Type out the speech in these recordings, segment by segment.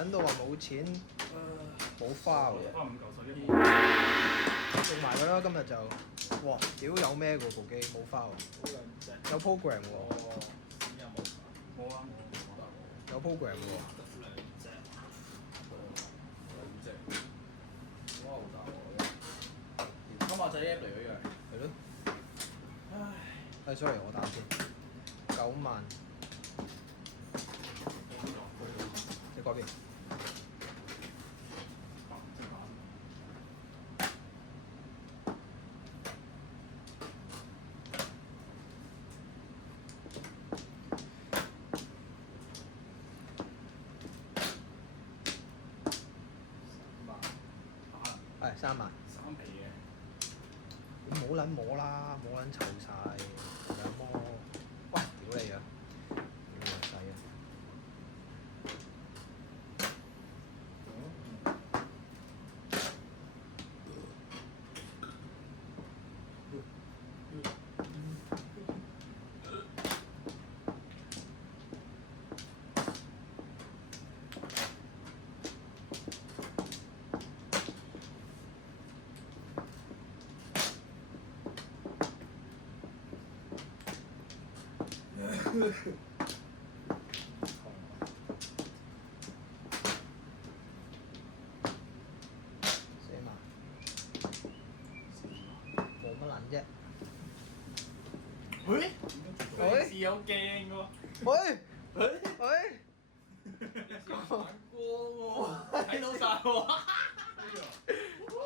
撚到話冇錢冇花喎，花5嚿11，食埋佢啦今日就，哇屌有咩喎部機冇花喎，有 program 喎，冇啊有 program 喎，今日仔 app 嚟嗰樣，係咯，唉，sorry 我打先，9萬，你嗰邊。係3萬， 3皮嘅，咁冇撚摸啦，冇撚臭晒，兩摸，喂屌你啊，屌你個細啊！4萬，冇乜撚啫。喂，喂是有鏡喎，喂喂，喂，反光喎，睇到晒喎，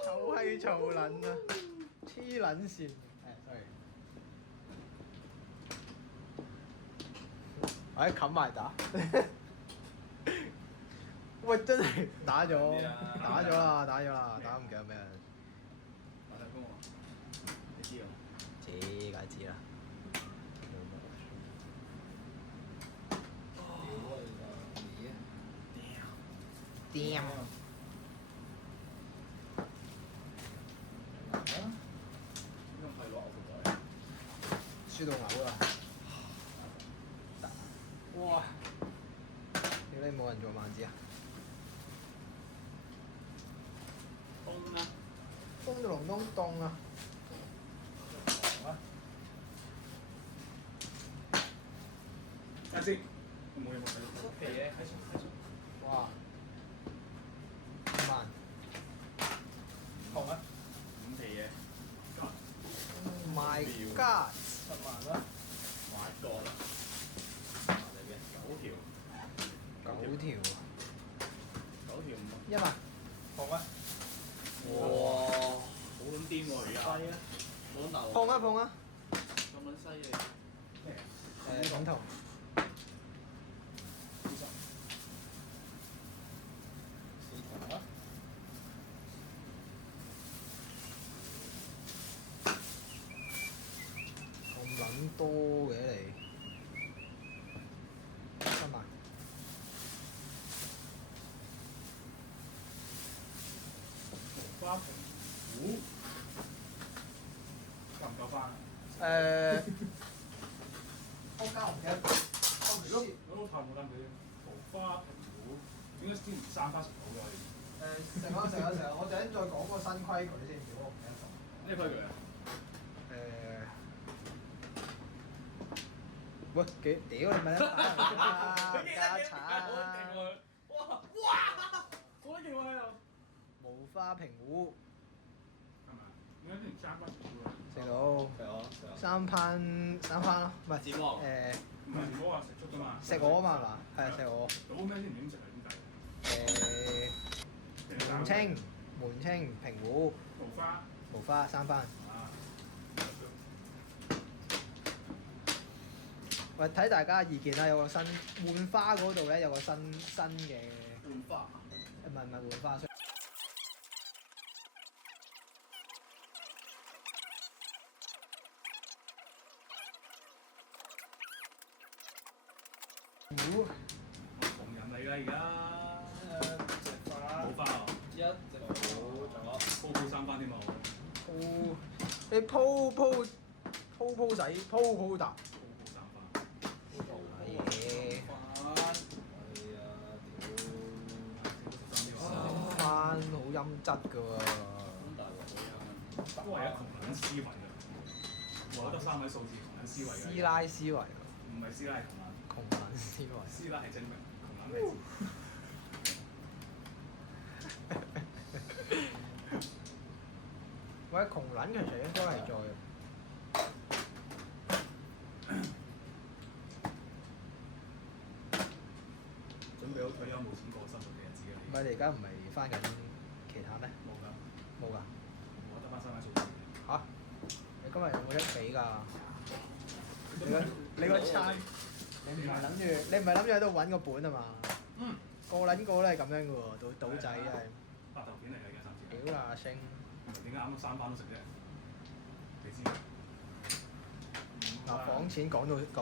臭閪臭撚啊，黐撚線。sorry。喂，冚埋打。喂，真係打咗，打咗啦，打唔記得咩？我睇風喎，你知啊？知梗係知啦。掂。應該係落個袋。輸到嘔啦！哇！屌你冇人做萬字啊！風啦，風到隆冬凍啊！睇下先，冇嘢冇睇到，皮嘅喺上，哇！5萬紅啊， 5皮嘅， ，Oh my God！ 10萬啦，買過啦， 9條， 9條， 9條1萬，紅啊，哇，好撚癲喎而家，細啊，冇得碰啊碰啊！咁撚犀利，誒咁頭，4球啊，咁撚多嘅你，3萬，花瓶糊，夠唔夠花？我交唔記得，我都太冇諗佢桃花瓶糊，點解先唔3花食到嘅可以？食啊！我陣間再講個新規矩先，如果我唔記得咗。咩規矩啊？喂，屌你咪家產！哇！好勁喎喺度，無花平湖係咪？點解先唔3花食到嘅？食到三番咯，唔係展望唔係唔好話食粥㗎嘛。食我啊嘛係嘛？係啊食我。倒咩先唔點食係點計？門清平湖桃花無花3番。啊！喂，睇大家意見啦，有個新換花嗰度咧有個新嘅，換花，唔係換花。紅人嚟㗎而家，隻花，冇花啊！一隻冇，仲有鋪3番添啊！你鋪仔鋪搭。鋪3番。嘢。翻，係啊，屌！陰質㗎喎。咁大鑊嗰樣，都係一窮撚思維啊！我得3位數字窮撚思維嘅。師奶思維，唔係師奶係窮撚，窮撚思維。師奶係精明，窮撚係知。喂，窮撚其實應該係在準備好退休冇錢過生活嘅日子嘅唔係你而家唔係翻緊其他咩？冇㗎，冇㗎。我得翻3位數字。嚇！你今日有冇得比㗎？你個餐，你唔係諗住喺度揾個本啊嘛？嗯，個撚個都係咁樣嘅喎，賭仔真係。白頭片嚟嘅暫時。屌啦星！點解啱啱3班都食啫？你知？嗱，房錢講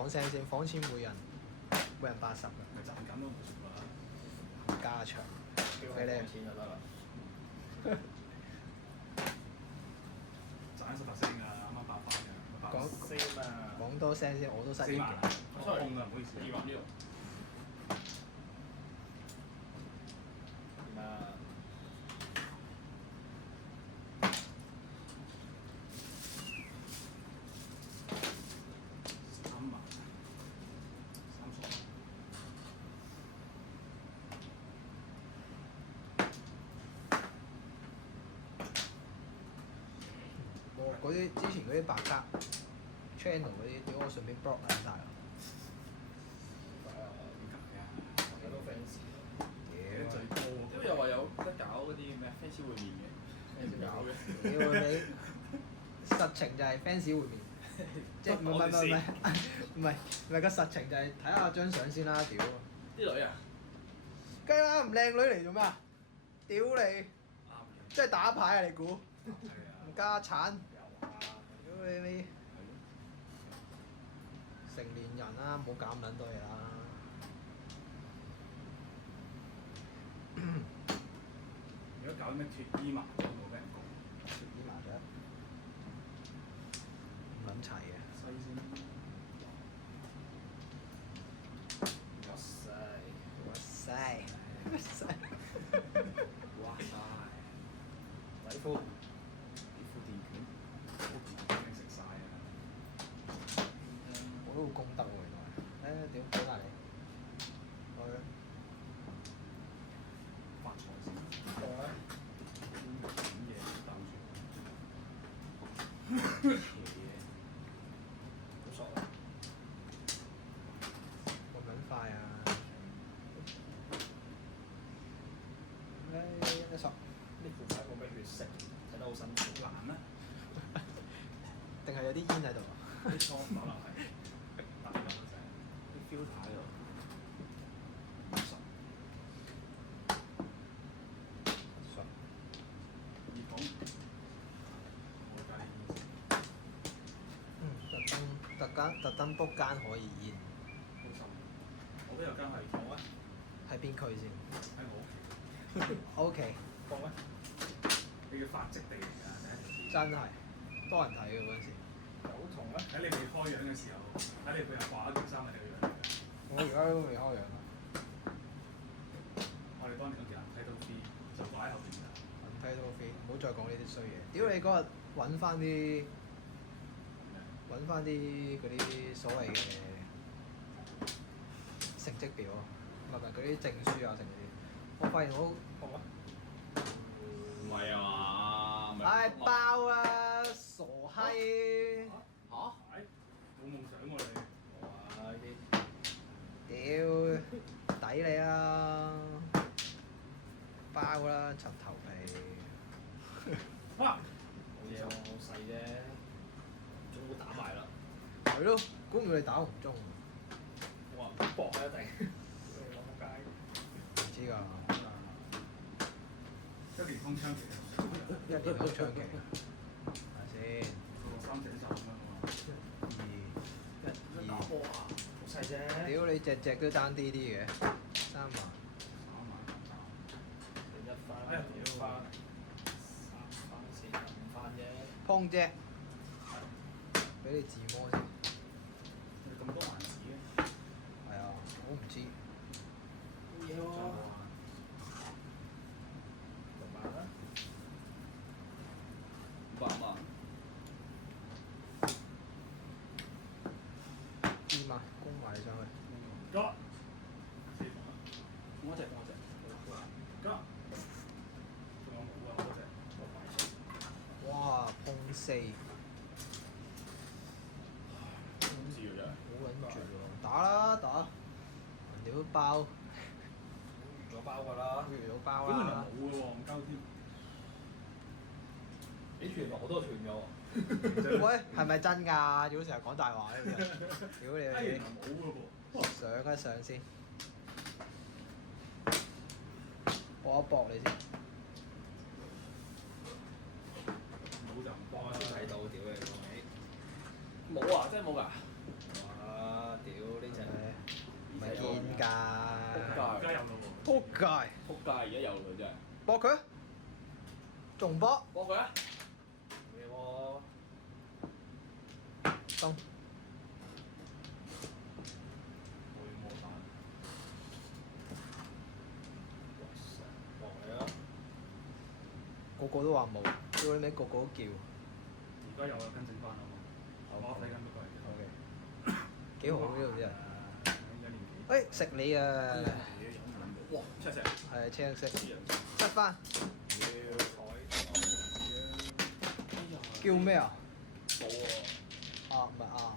聲先，房錢每人80㗎，咪賺緊咯，唔錯啦。加長。俾你錢就得啦。賺18聲㗎，啱啱8班嘅。講4嘛，講多聲先，我都失憶4萬嘅。我空啊，唔好意思。 2萬6。點啊？3萬30。我嗰啲之前嗰啲白卡 channel 嗰啲，屌我順便 block 撚晒啦。點解啊？有都 fans，你最高嗰個因為又話有得搞嗰啲咩 fans 會面嘅，咩搞嘅？屌你！實情就係 fans 會面，即係唔係個實情就係睇下張相先啦，屌！啲女啊，梗係啦，唔靚女嚟做咩啊？屌你！啱嘅。即係打牌啊！你估？係啊。唔家產！有啊。屌你！成年人啦，唔好搞咁撚多嘢啦。如果搞啲咩脫衣麻將冇俾人告。脱衣麻雀唔撚齊嘅。西先。哇塞，哇塞！哇塞！哇塞，底褲，底褲電拳，好自己已經食晒啊！我都好功德喎原來。屌俾埋你。去。發財先。過啦，點嘢等住。好索啊！咁撚快啊！一索，呢副係個咩血色，睇得好辛苦。難啊！定係有啲煙喺度啊？啲倉可能係大粒嘅啫。啲 filter 喺度。索。熱捧。我計特登 book 間可以煙，好心。我都有間係放啊，喺邊區先喺我屋企。 ？OK，放咩？你嘅發跡地嚟㗎，第一條線。真係多人睇嘅嗰陣時。有同咩？喺你未開樣嘅時候，喺你背後掛一件衫係你個樣嚟嘅。我而家都未開樣啊！我哋當年嗰件睇到 B 就掛喺後邊㗎。睇到飛，唔好再講呢啲衰嘢。屌你嗰日揾翻啲嗰啲所謂嘅成績表啊，唔係嗰啲證書啊，成嗰啲。我發現我放咩？唔係啊嘛，唔係唉爆啊！傻閪！嚇？係冇夢想喎你。哇！呢啲屌，抵你啦！包啦，柒頭皮。哇！冇嘢喎，好細啫，總會打埋啦。係咯，估唔到你打紅中。我話搏啊一定。你攞仆街。唔知㗎，一年空窗期啊！一年好長期。睇下先，個3井站咁樣喎。二打波啊！好細啫。屌你隻都爭啲啲嘅，3萬。 3萬站。你一番，哎呀一番，3番4番5番啫。碰啫，俾你自摸先。你咁多環子嘅？係啊，我唔知。冇嘢喎。6萬啦。4，好似嘅啫。好撚絕喎！打啦打，人哋都包，預咗包㗎啦。預到包咁原來啦。冇嘅喎，唔鳩添。幾團啊？我都係團嘅喎。喂，係咪真㗎？屌成日講大話呢個人，屌你哎，原來冇嘅喎。上一上先，搏一搏你先。冇就唔哇！幫先睇到，屌你老味！冇啊，真係冇㗎。哇！屌呢只唔係堅㗎。而家有咯喎。撲街！撲街！而家有啦真係。搏佢，仲搏，搏佢啊！嘢喎。中。會冇彈。哇塞！搏佢啊！個個都話冇，屌你尾個個都叫。而家有啦，跟正翻啦嘛。我睇緊嗰個嚟嘅。 O.K. 幾好呢度啲人。一年幾？喂，食你啊！哇！七隻。係青色，啲人執翻。要彩。叫咩啊？冇喎。啊，唔係啊。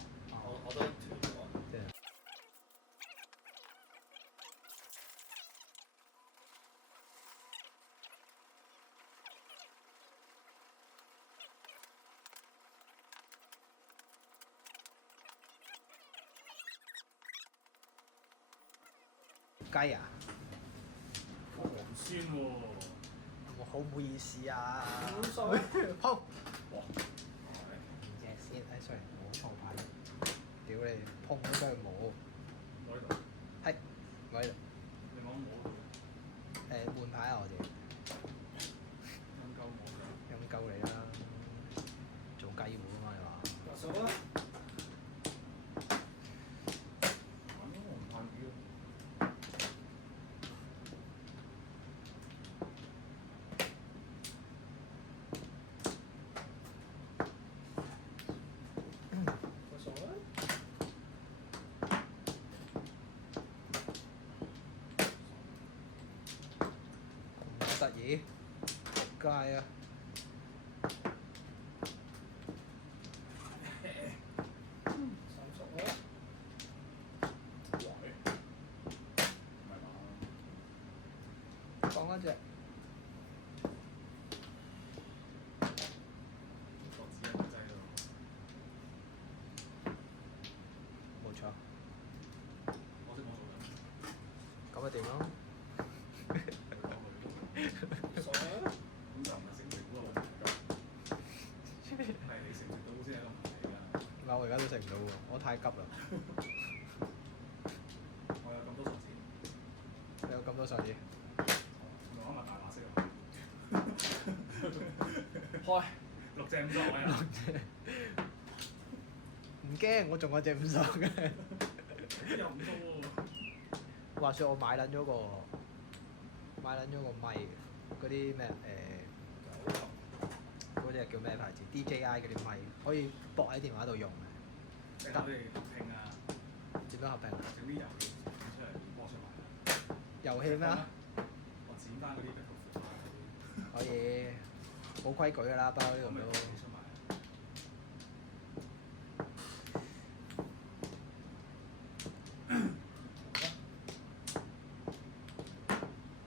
我都團咗。即係。雞啊！黃鮮喎。我好唔好意思啊！好衰碰哇！隻先，哎，sorry，冇碰牌。屌你，碰都真係冇。我呢度。係，我喺度。你講冇嘅。換牌啊！我哋陰鳩冇㗎。咁鳩你啦，做雞糊啊嘛！你話。數啦。玩咯，我唔怕魚。數啦。得意，仆街啊！三數啦。喂。唔係嘛？放一隻，作子一個劑咯。冇錯。我識講做緊。咁咪掂咯？數啦。咁就唔係食唔食嗰個問題㗎。係你食唔食到先係一個問題㗎。我而家都食唔到喎，我太急啦。我有咁多數字。你有咁多手指？攞埋大話色啊！開。六隻五索啊！唔驚，我仲有隻五十嘅。又唔多喎。話說我買撚咗個咪，嗰啲咩嗰隻叫咩牌子 DJI 嗰啲咪，可以駁喺電話度用嘅。即係你合拼啊！點樣合併啊？整啲遊戲剪出嚟播出嚟。遊戲咩啊？我剪翻嗰啲 background 嗰啲。可以，冇規矩㗎啦，不嬲呢度都。咁咪自己出埋。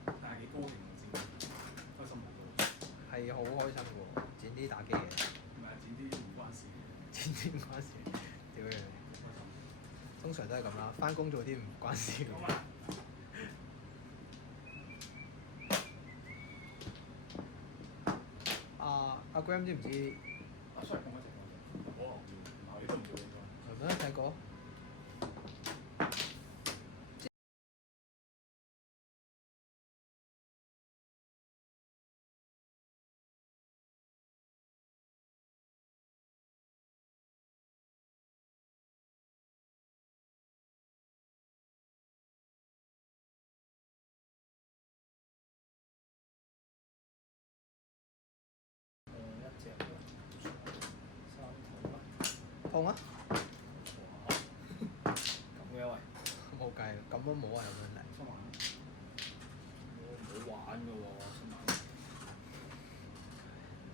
但係幾高興啊！剪，開心好多。係好開心喎，剪啲打機嘅，唔係剪啲唔關事嘅。剪啲唔關事，屌你！開心。通常都係咁啦，翻工做啲唔關事嘅。好啊！阿 Graham 知唔知？啊，sorry，講一隻講一隻。我唔要，你都唔要應該。係咩？睇過？一隻三頭啦。碰啊！咁嘅喂。冇計，咁都冇啊，有問題。收埋。唔好玩㗎喎，新聞。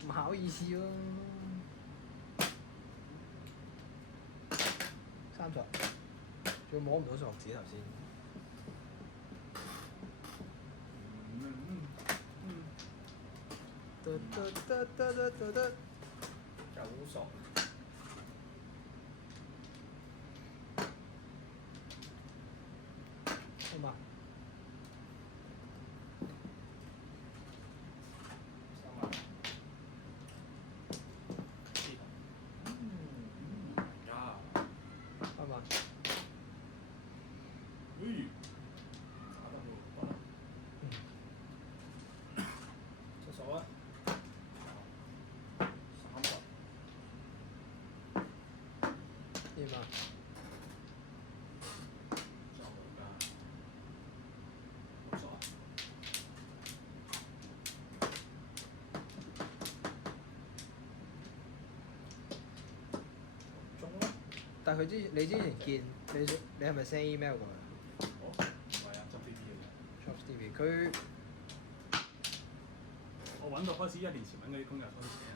唔好意思咯。30，仲要摸唔到數學紙頭先。得得得得得得得，九索。好嘛？三萬。呀！好嘛？咦？打得喎，得啦。出手啊！30。點啊？就㗎。6索啊！中啦。但係你之前見你係咪 send email 過嚟哦，唔係啊，執 PP 嘅啫。 ？Shop TV 佢我揾到開始1年前揾嗰啲工又開始請人。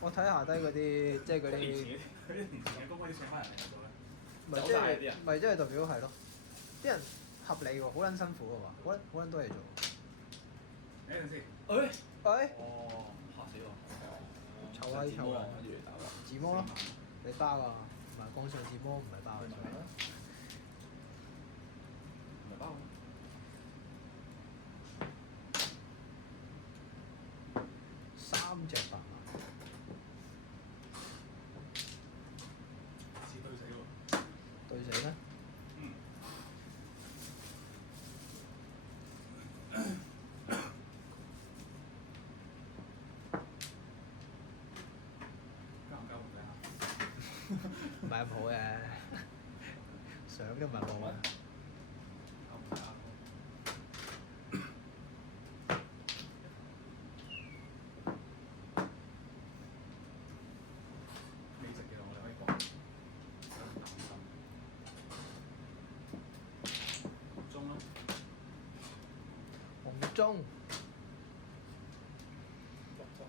我睇下低嗰啲即係嗰1年啲，前佢1年前嘅工嗰啲請翻人嚟做咧。咪即走晒啲人係咪即係代表係咯？啲人合理喎，好撚辛苦嘅喎，好撚多嘢做。等陣先。誒！喂，哦，嚇死我！臭閪臭啊跟住嚟打我。自摸咯，你包啊？唔係光上自摸，唔係包嘅。唔係包。3隻8萬，似對死喎。對死咩？嗯。交唔交換睇下？唔係咁好嘅，相都唔係冇啊。交換睇下。美食嘅我哋可以講。中啦。紅中6索啦。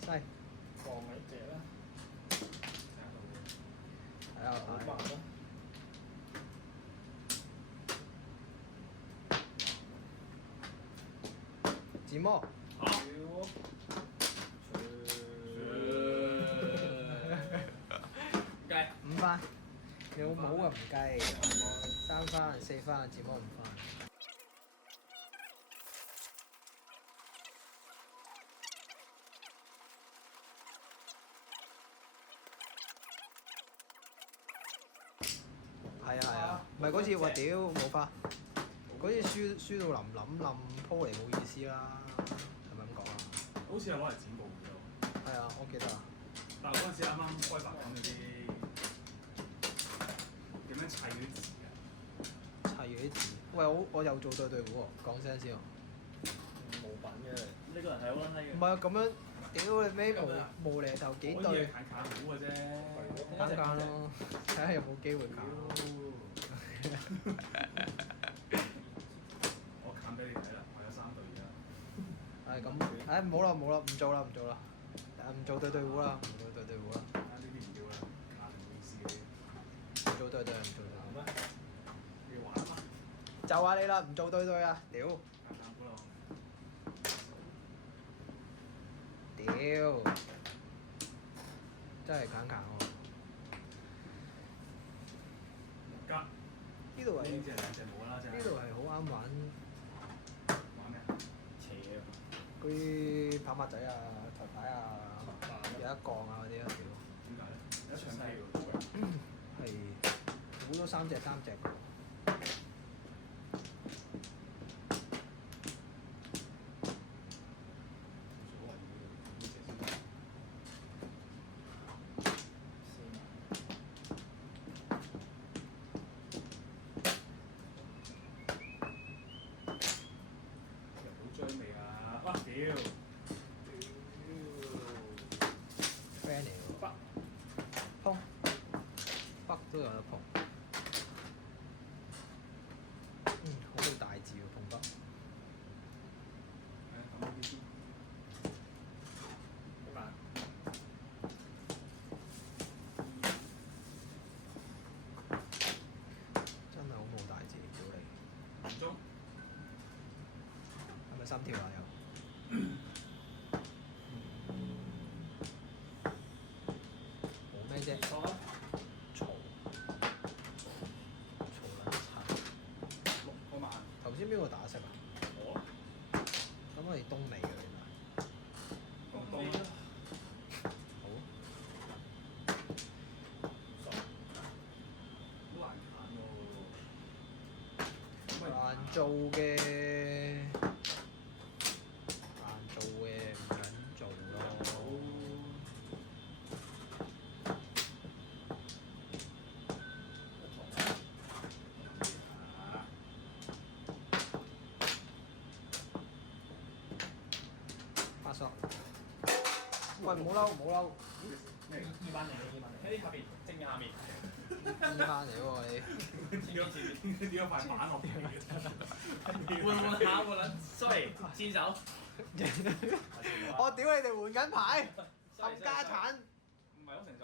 西，放喺隻啦。睇下9百啦。自摸。計5番，你老母啊唔計，3番、4番，自摸5番。係啊係啊，唔係嗰次我屌冇花，嗰次輸到冧鋪嚟冇意思啦，係咪咁講啊？好似係攞嚟剪報嘅喎。係啊，我記得啊。但係嗰陣時啱啱開白緊嗰啲點樣砌嗰啲字啊？砌嗰啲字，喂我又做對糊喎，講聲先喎。冇品嘅，呢個人係好撚閪嘅。唔係啊，咁樣屌你咩無厘頭幾可以係對近估嘅啫。揀揀咯，睇下有冇機會揀。我揀俾你睇啦，我有3對而家。係咁，冇啦，唔做啦，唔做對糊啦，唔做對糊啦，呢啲唔要啦，揀唔好意思嘅。唔做對，唔做對。咩？要玩嘛？就話你啦，唔做對啊！屌，揀估咯。屌，真係揀喎。吉。呢度係呢隻2隻冇啦，真係。呢度係好啱玩玩咩？邪啊！嗰啲跑馬仔啊、台牌啊、有一槓啊嗰啲啊，屌。點解咧？有一場戲喎。係估到3隻㗎。追未啊？哇屌！friend 嚟喎，北碰北都有得碰。啲先。好難。真係好冇大志，屌你！年中係咪心跳啊又？冇咩啫，錯啦，嘈撚柒。 6個萬。頭先邊個打色啊？我咁係東美嘅原來。講多啦。好，好難揀喎。難做嘅，難做嘅唔撚做咯。發索，喂唔好嬲唔好嬲，咩？二萬嚟，喺呢下邊正下面。醫翻嚟喎你。點解塊板落嚟嘅？換下換撚，sorry，先手。我屌你哋換緊牌，冚家產。唔係好成熟。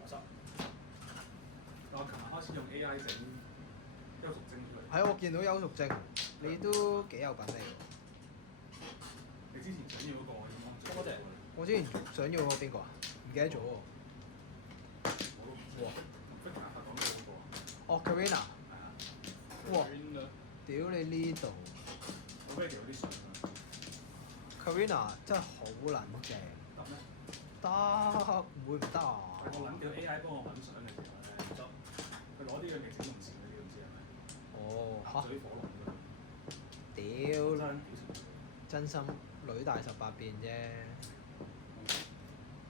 我收。但我琴日開始用 AI 整優屬精出嚟。係我見到優屬精，你都幾有品味喎。你之前想要嗰個點樣做？嗰隻我之前想要嗰個邊個啊？唔記得咗喎。我都唔知。哇！不如下講到嗰個。哦 Karina，係啊。哇！屌你呢度好咩？其實有啲相啊。 Karina 真係好撚正，得咩？得唔會唔得啊？我撚叫 AI 幫我揾相嘅時候咧，佢攞啲嘅未整容前嗰啲，唔知係咪？哦嚇！水火龍嗰屌啲。真幾時？真心女大18變啫。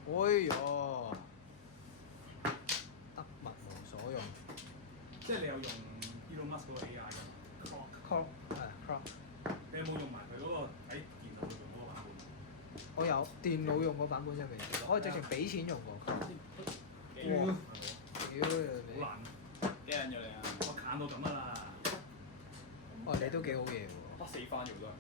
哎呦，得物無所用。即係你有用 Elon Musk 嗰個 AI 㗎 Croc 係 Croc，你有冇用埋佢嗰個喺電腦度用嗰個版本？我有電腦用個版本真係未試過，我係直情俾錢用過。幾哇！屌你好老味！難，幾人咗你啊？我揀到咁啊啦！哦，你都幾好嘢喎。哇！死翻咗都係。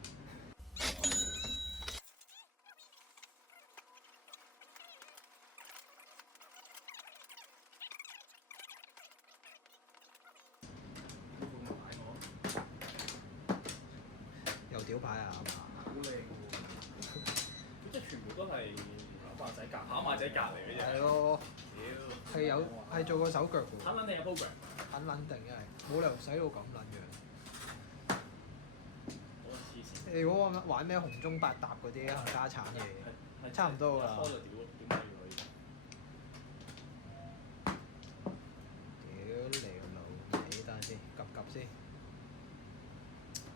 呢個買我又屌牌啊！係嘛？好靚喎！即係全部都係跑馬仔隔離嘅啫。係咯，屌。係有係做過手腳嘅喎，肯撚定有 program。很撚定嘅係，冇理由使到咁撚樣。好黐線。你如果玩咩紅中百搭嗰啲冚家產嘢，差唔多㗎啦開就屌點解要佢？屌你老味！等陣先，及先。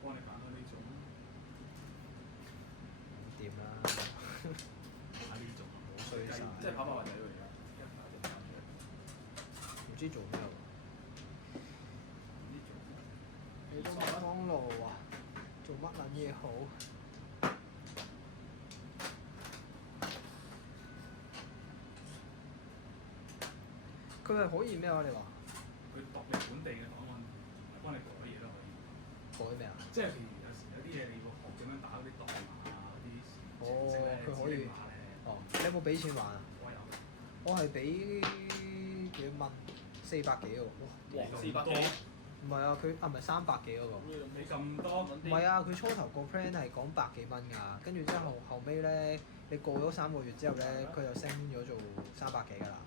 幫你揀咗呢種，掂啦，買呢種好衰晒。即係跑馬仔喎而家。唔知做咩喎？呢種。你都麥當勞啊？做乜撚嘢好？佢係可以咩啊？你話佢讀你本地嘅檔案，同埋幫你改嘢都可以。改咩啊？即係譬如有時有啲嘢你要學點樣打嗰啲代碼啊，嗰啲程式咧，佢可以指令碼咧。哦，你有冇俾錢玩啊？我有。我係俾幾蚊，400幾喎。哇！400幾。唔係啊，佢唔係300幾嗰個。你咁多，唔係啊，佢初頭個 plan 係講百幾蚊㗎，跟住之後後尾咧，你過咗3個月之後咧，佢就升咗做300幾㗎啦。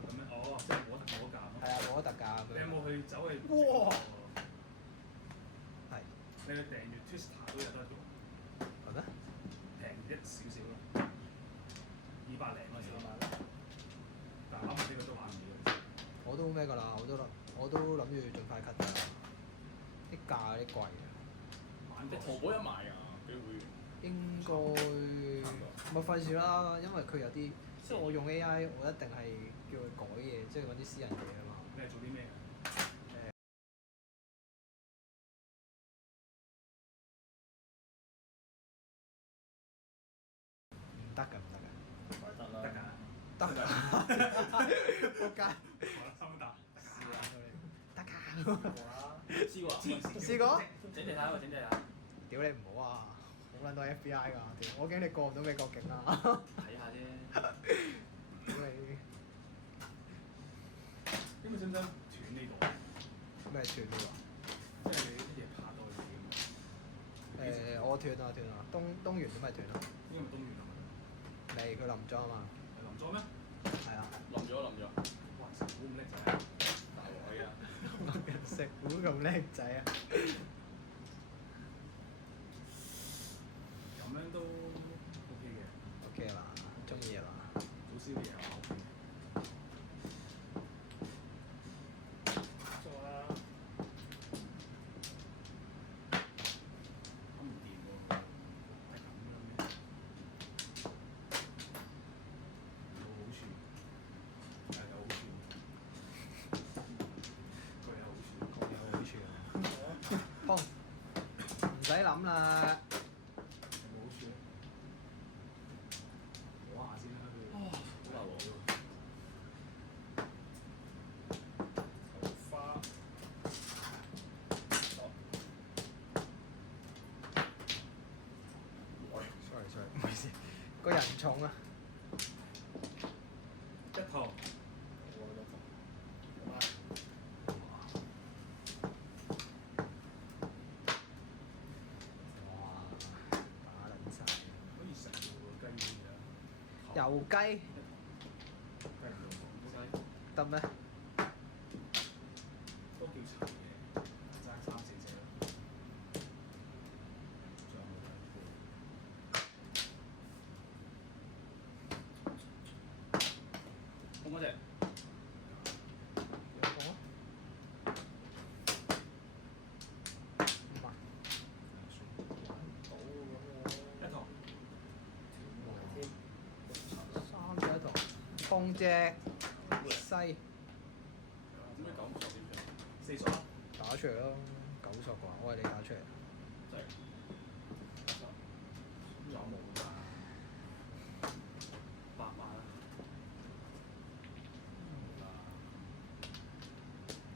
咁樣哦，即係冇得價咯。係啊，冇得特價咁樣。你有冇去走去？哇！係你去訂閱 Twister 都有得用，係咩？平一少少咯，200零嗰時。但係啱啱呢個都玩唔到。我都咩㗎啦，我都諗住盡快 cut 㗎啦。啲價有啲貴啊。你淘寶有賣㗎，俾會員。應該咪費事啦，因為佢有啲即係我用 AI，我一定係叫佢改嘢，即係揾啲私人嘢啊嘛。你係做啲咩㗎？唔得㗎，唔得㗎。得啦。得㗎。得㗎。仆街。好啦，心大。得㗎。試過啊？試過？整地睇喎，整地睇。屌你唔好啊！好撚多 FBI 㗎，屌！我驚你過唔到美國境啊！睇下啫。屌你咁你使唔使斷呢度啊？咩斷呢即係你啲嘢爬到去點啊？我斷啊！東源點咪斷啊？應該咪東源啊嘛？嚟佢臨裝啊嘛，係林莊咩？係啊，冧咗。哇！成股咁叻仔啊！大鑊啊！食股咁叻仔啊！咁樣都 OK 嘅， OK 啦，中意啦。早燒嘢啊 OK 嘅。做啦。咁唔掂喎，係咁樣嘅。有好處，係有好處，各有好處。各有好處啊！碰，唔使諗啦。有冇好處咧？摸下先啦，佢。好大鑊喎！桃花。 sorry，唔好意思，個人重啊。一套。哇！打撚晒。可以食喎雞翼啊！油雞雞唔用得咩？都幾齊嘅，爭3、4隻咯。仲有冇空嗰隻。有冇啊？唔係。一套。三隻一套，碰隻西點解9索點樣4索啊！打出嚟咯，9索啩，我係你打出嚟。真係有冇㗎？8萬啦。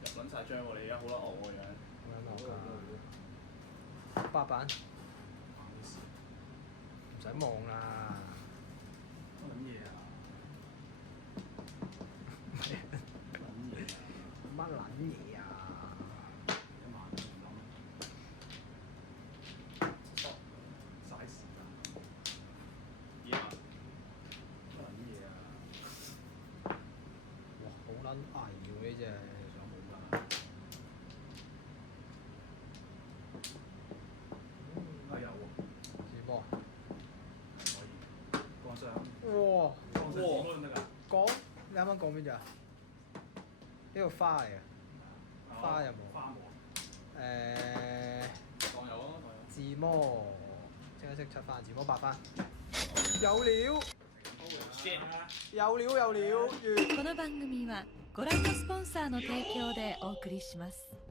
入撚晒張喎！你而家好撚惡喎樣。咁樣落㗎。8板，唔使望啦。乜撚嘢啊？乜撚嘢啊？乜撚嘢啊？ 1萬都唔諗。嘥時間。2萬。乜撚嘢啊？哇！好撚危喎呢隻。有冇㗎？啊有喎，自摸。可以。降上。哇！降上自摸都得㗎。講你啱啱講邊隻啊？呢個花嚟嘅。花有冇？花冇。當有咯，自摸，即刻識出翻，自摸8番。有料！有料有料，完。この番組はご覧のスポンサーの提供でお送りします。